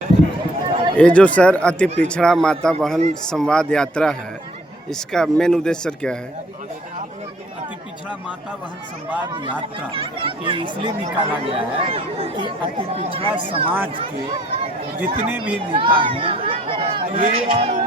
ये जो सर अति पिछड़ा माता बहन संवाद यात्रा है, इसका मेन उद्देश्य सर क्या है? अति पिछड़ा माता बहन संवाद यात्रा ये इसलिए निकाला गया है कि अति पिछड़ा समाज के जितने भी नेता हैं ये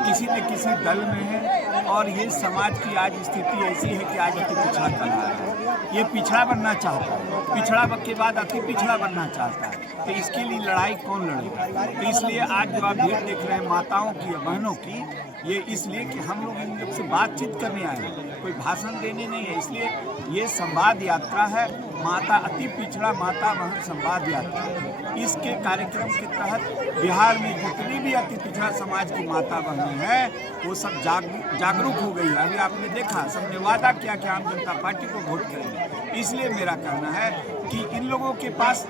किसी न किसी दल में हैं और ये समाज की आज स्थिति ऐसी है कि आज अति पिछड़ा कर रहा है। ये पिछड़ा बनना चाहता है, पिछड़ा के बाद अति पिछड़ा बनना चाहता है, तो इसके लिए लड़ाई कौन लड़ेगा? तो इसलिए आज जो आप भीड़ देख रहे हैं माताओं की या बहनों की, ये इसलिए कि हम लोग इन लोग से बातचीत करने आए हैं, कोई भाषण देने नहीं है। इसलिए ये संवाद यात्रा है, माता अति पिछड़ा माता बहन संवाद यात्रा। इसके कार्यक्रम के तहत बिहार में जितनी भी अति पिछड़ा समाज की माता बहनें हैं वो सब जागरूक हो गई है। अभी आपने देखा, सबने वादा किया कि आम जनता पार्टी को वोट करेंगे। इसलिए मेरा कहना है कि इन लोगों के पास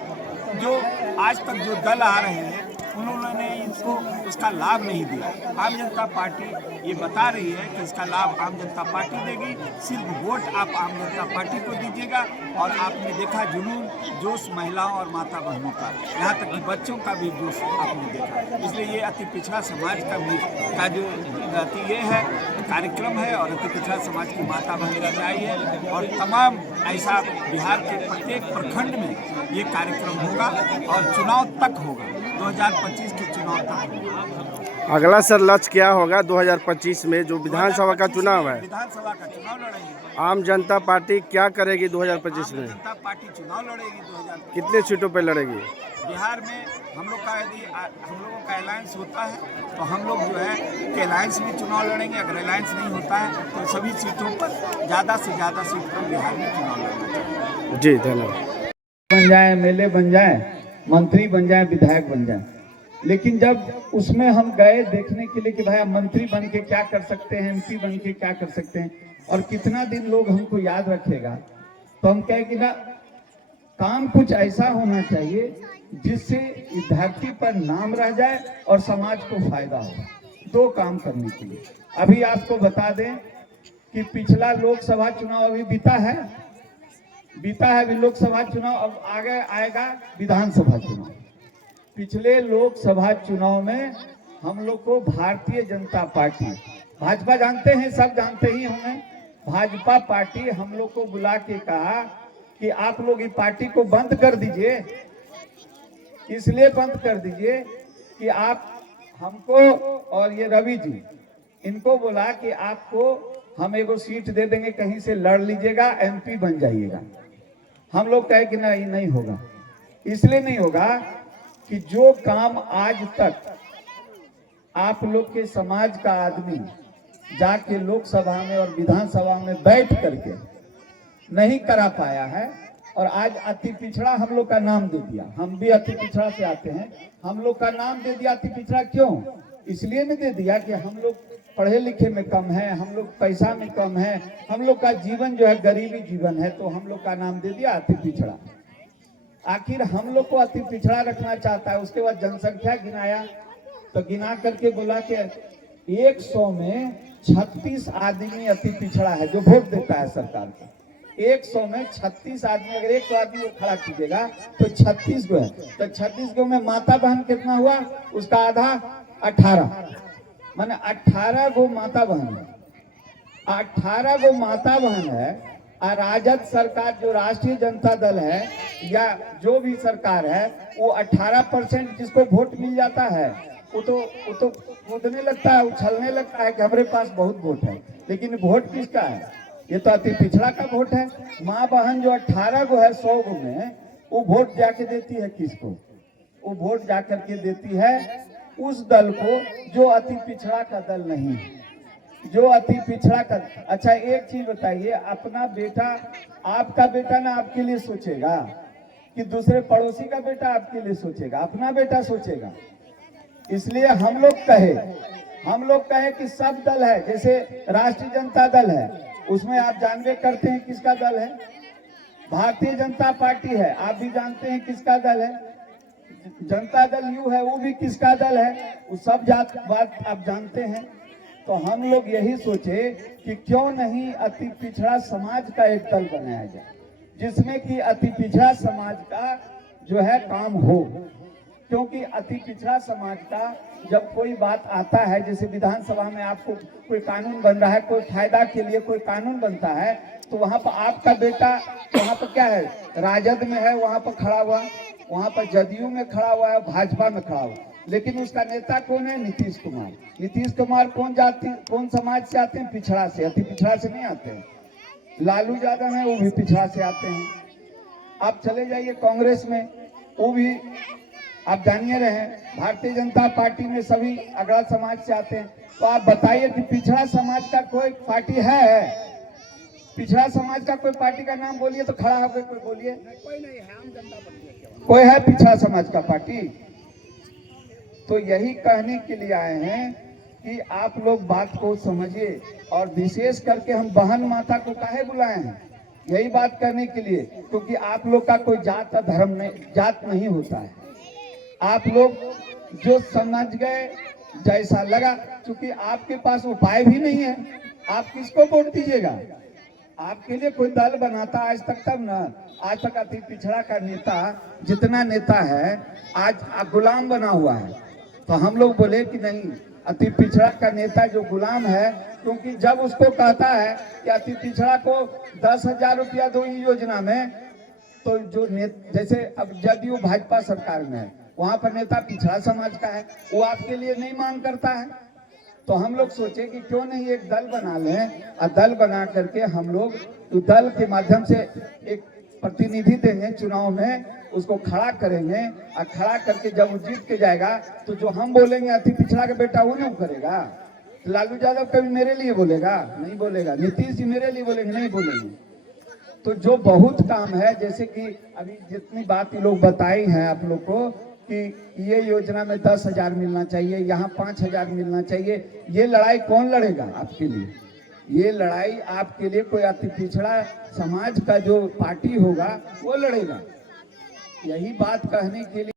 जो आज तक जो दल आ रहे हैं उन्होंने इनको उसका लाभ नहीं दिया। आम जनता पार्टी ये बता रही है कि इसका लाभ आम जनता पार्टी देगी, सिर्फ वोट आप आम जनता पार्टी को दीजिएगा। और आपने देखा जुनून जोश महिलाओं और माता बहनों का, यहाँ तक कि बच्चों का भी जोश आपने देखा। इसलिए ये अति पिछड़ा समाज का जो ये है कार्यक्रम है और अति पिछड़ा समाज की माता बहन आई है और तमाम ऐसा बिहार के प्रत्येक प्रखंड में ये कार्यक्रम होगा और चुनाव तक होगा, 2025 के चुनाव तक होगा। अगला सर लक्ष्य क्या होगा 2025 में जो विधानसभा का चुनाव है? विधानसभा का चुनाव लड़ेंगे। आम जनता पार्टी क्या करेगी 2025 में? जनता पार्टी चुनाव लड़ेगी 2025। कितने सीटों पर लड़ेगी? बिहार में हम लोग का यदि हम लोगों का अलायंस होता है तो हम लोग जो है कि अलायंस में चुनाव लड़ेंगे। अगर अलायंस नहीं होता है तो सभी सीटों पर ज़्यादा से ज़्यादा सीट पर बिहार में चुनाव लड़ना चाहिए। जी धन्यवाद। बन जाए, एमएलए बन जाए, मंत्री बन जाए, विधायक बन जाए, लेकिन जब उसमें हम गए देखने के लिए कि भाई मंत्री बन के क्या कर सकते हैं, एमपी बन के क्या कर सकते हैं और कितना दिन लोग हमको याद रखेगा, तो हम कहे कि ना काम कुछ ऐसा होना चाहिए जिससे धरती पर नाम रह जाए और समाज को फायदा हो। दो काम करने के लिए अभी आपको बता दें कि पिछला लोकसभा चुनाव अभी बीता है अभी लोकसभा चुनाव, अब आगे आएगा विधानसभा चुनाव। पिछले लोकसभा चुनाव में हम लोग को भारतीय जनता पार्टी, भाजपा जानते हैं, सब जानते ही होंगे, भाजपा पार्टी हम लोग को बुला के कहा कि आप लोग ये पार्टी को बंद कर दीजिए। इसलिए बंद कर दीजिए कि आप हमको और ये रवि जी इनको बोला कि आपको हम एगो सीट दे देंगे, कहीं से लड़ लीजिएगा, एमपी बन जाइएगा। हम लोग कहे कि नहीं होगा। इसलिए नहीं होगा कि जो काम आज तक आप लोग के समाज का आदमी जाके लोकसभा में और विधानसभा में बैठ करके नहीं करा पाया है, और आज अति पिछड़ा हम लोग का नाम दे दिया। हम भी अति पिछड़ा से आते हैं, हम लोग का नाम दे दिया अति पिछड़ा। क्यों? इसलिए नहीं दे दिया कि हम लोग पढ़े लिखे में कम है, हम लोग पैसा में कम है, हम लोग का जीवन जो है गरीबी जीवन है, तो हम लोग का नाम दे दिया अति पिछड़ा। आखिर हम लोग को अति पिछड़ा रखना चाहता है। उसके बाद जनसंख्या गिनाया तो गिना करके बोला कि 100 में 36 आदमी अति पिछड़ा है जो वोट देता है सरकार को। 100 में 36 आदमी, अगर 100 आदमी को खड़ा कीजिएगा तो 36 गो है, तो 36 गो में माता बहन कितना हुआ? उसका आधा 18, माने 18 गो माता बहन है। 18 गो माता बहन है। राजद सरकार जो राष्ट्रीय जनता दल है या जो भी सरकार है वो 18% जिसको वोट मिल जाता है वो तो कूदने लगता है, उछलने लगता है कि हमारे पास बहुत वोट है। लेकिन वोट किसका है? ये तो अति पिछड़ा का वोट है। माँ बहन जो 18 गो है 100 गो में, वो वोट जाके देती है किसको? वो वोट जाकर के देती है उस दल को जो अति पिछड़ा का दल नहीं है, जो अति पिछड़ा का। अच्छा एक चीज बताइए, अपना बेटा, आपका बेटा ना आपके लिए सोचेगा कि दूसरे पड़ोसी का बेटा आपके लिए सोचेगा? अपना बेटा सोचेगा। इसलिए हम लोग कहे कि सब दल है, जैसे राष्ट्रीय जनता दल है, उसमें आप जानबे करते हैं किसका दल है? भारतीय जनता पार्टी है, आप भी जानते हैं किसका दल है। जनता दल यू है, वो भी किसका दल है, वो सब बात आप जानते हैं। तो हम लोग यही सोचे कि क्यों नहीं अति पिछड़ा समाज का एक दल बनाया जाए जिसमें कि अति पिछड़ा समाज का जो है काम हो। क्योंकि अति पिछड़ा समाज का जब कोई बात आता है, जैसे विधानसभा में आपको कोई कानून बन रहा है, कोई फायदा के लिए कोई कानून बनता है, तो वहां पर आपका बेटा वहां पर क्या है, राजद में है, वहां पर खड़ा हुआ, वहां पर जदयू में खड़ा हुआ है, भाजपा में खड़ा हुआ, लेकिन उसका नेता कौन है? नीतीश कुमार। नीतीश कुमार कौन जाति, कौन समाज से आते हैं? पिछड़ा से, अति पिछड़ा से नहीं आते हैं। लालू यादव है, वो भी पिछड़ा से आते हैं। आप चले जाइए कांग्रेस में, वो भी आप जानिए रहे हैं। भारतीय जनता पार्टी में सभी अगड़ा समाज से आते हैं। तो आप बताइए कि पिछड़ा समाज का कोई पार्टी है? पिछड़ा समाज का कोई पार्टी का नाम बोलिए तो खड़ा होकर कोई बोलिए। कोई नहीं है, आम जनता पार्टी कोई है पिछड़ा समाज का पार्टी? तो यही कहने के लिए आए हैं कि आप लोग बात को समझिए, और विशेष करके हम बहन माता को काहे बुलाए हैं? यही बात करने के लिए, क्योंकि आप लोग का कोई जात धर्म नहीं, जात नहीं होता है। आप लोग जो समझ गए जैसा लगा, क्योंकि आपके पास उपाय भी नहीं है, आप किसको वोट दीजिएगा? आपके लिए कोई दल बनाता आज तक, तब ना। आज तक अति पिछड़ा का नेता, जितना नेता है आज गुलाम बना हुआ है। तो हम लोग बोले कि नहीं, अति पिछड़ा का नेता जो गुलाम है, क्योंकि जब उसको कहता है कि अति पिछड़ा को 10,000 रुपया दो योजना में, तो जो जैसे अब जदयू भाजपा सरकार में है, वहां पर नेता पिछड़ा समाज का है, वो आपके लिए नहीं मांग करता है। तो हम लोग सोचे कि क्यों नहीं एक दल बना लें, और दल बना करके हम लोग दल के माध्यम से एक प्रतिनिधि देंगे चुनाव में, उसको खड़ा करेंगे, और खड़ा करके जब वो जीत के जाएगा तो जो हम बोलेंगे अति पिछड़ा का बेटा, वो नहीं करेगा। लालू यादव कभी मेरे लिए बोलेगा? नहीं बोलेगा। नीतीश जी मेरे लिए बोलेंगे? नहीं बोलेंगे। तो जो बहुत काम है, जैसे कि अभी जितनी बात ये लोग बताई हैं आप लोग को कि ये योजना में 10,000 मिलना चाहिए, यहाँ 5,000 मिलना चाहिए, ये लड़ाई कौन लड़ेगा आपके लिए? ये लड़ाई आपके लिए कोई अति पिछड़ा समाज का जो पार्टी होगा वो लड़ेगा। यही बात कहने के लिए